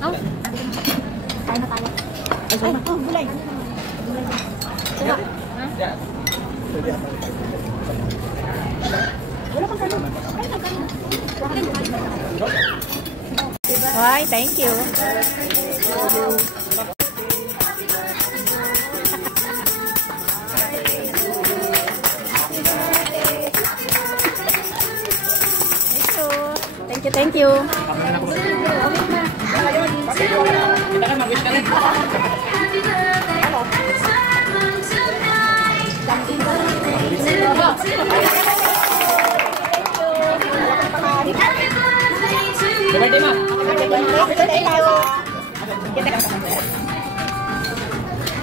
Oh. Kain na tayo. Ay, gulay. Suka. Ha? Wala pang kanin. Hi, thank you. Thank you.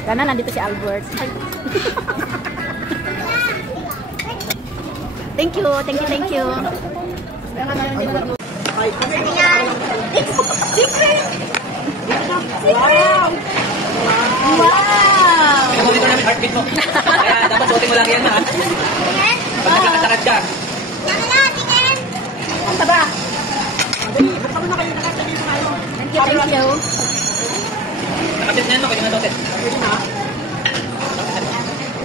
Karena nandito si Albert. Thank you. Secret! Wow! Pinamonitor namin heartbeat mo. Kaya dapat suotin mo lang yan, ha? Tingin? Pag nagkakatakad ka. Tingin! Ang taba. Thank you. Nakasit na yan, no? Pwede na suotin.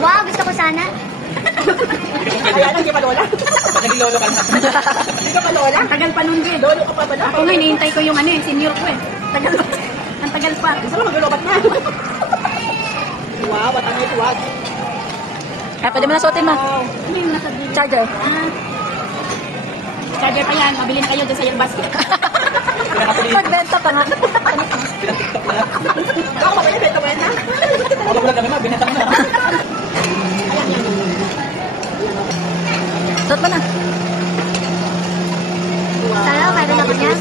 Wow, gusto ko sana. Kaya lang, di pa lola. Pag naging-lolo ka na. Di ka pa lola? Tagal pa nun din. Lolo ka pa ba? Ako nga, hinihintay ko yung senior ko eh. Tagal. Ang tagal pa. Gusto mo maglulobat na. Wow, batang ito, wag. Kaya pwede mo na suotin, ma. Ano yung nasa dito? Charger. Charger pa yan. Mabilin kayo doon sa yung basket. Magbenta ka nga. Pinag-tiktok na. Ako ba benta mo yan, ha? Ako lang kami, ma. Binenta mo na. Suot mo na. Sana, meron ako niya.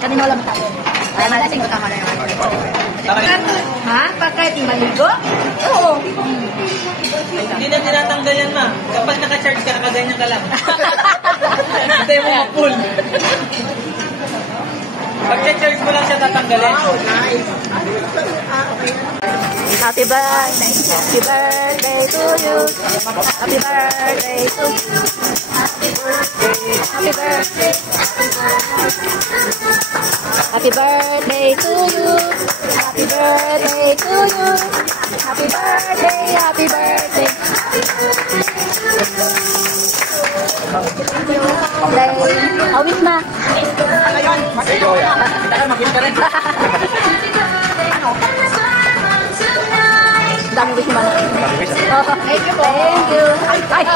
Kanina wala matapos. Kaya malasing ko tama na yun. Ha? Pagkait yung maligo? Oo. Hindi na tinatanggal yan, ma. Kapag naka-charge ka, nakaganyan ka lang. Hintay mo ma-pull. Pag-charge mo lang siya tatanggalin. Wow, nice. Happy birthday. Happy birthday to you. Happy birthday to you. Happy birthday. Happy birthday. Happy birthday to you. Happy birthday to you. Happy birthday. Happy birthday. Awit na. Ano yun? Dahil mag-wish ka rin. Dami wish mo na. Mag-wish. Thank you po. Thank you. Ay.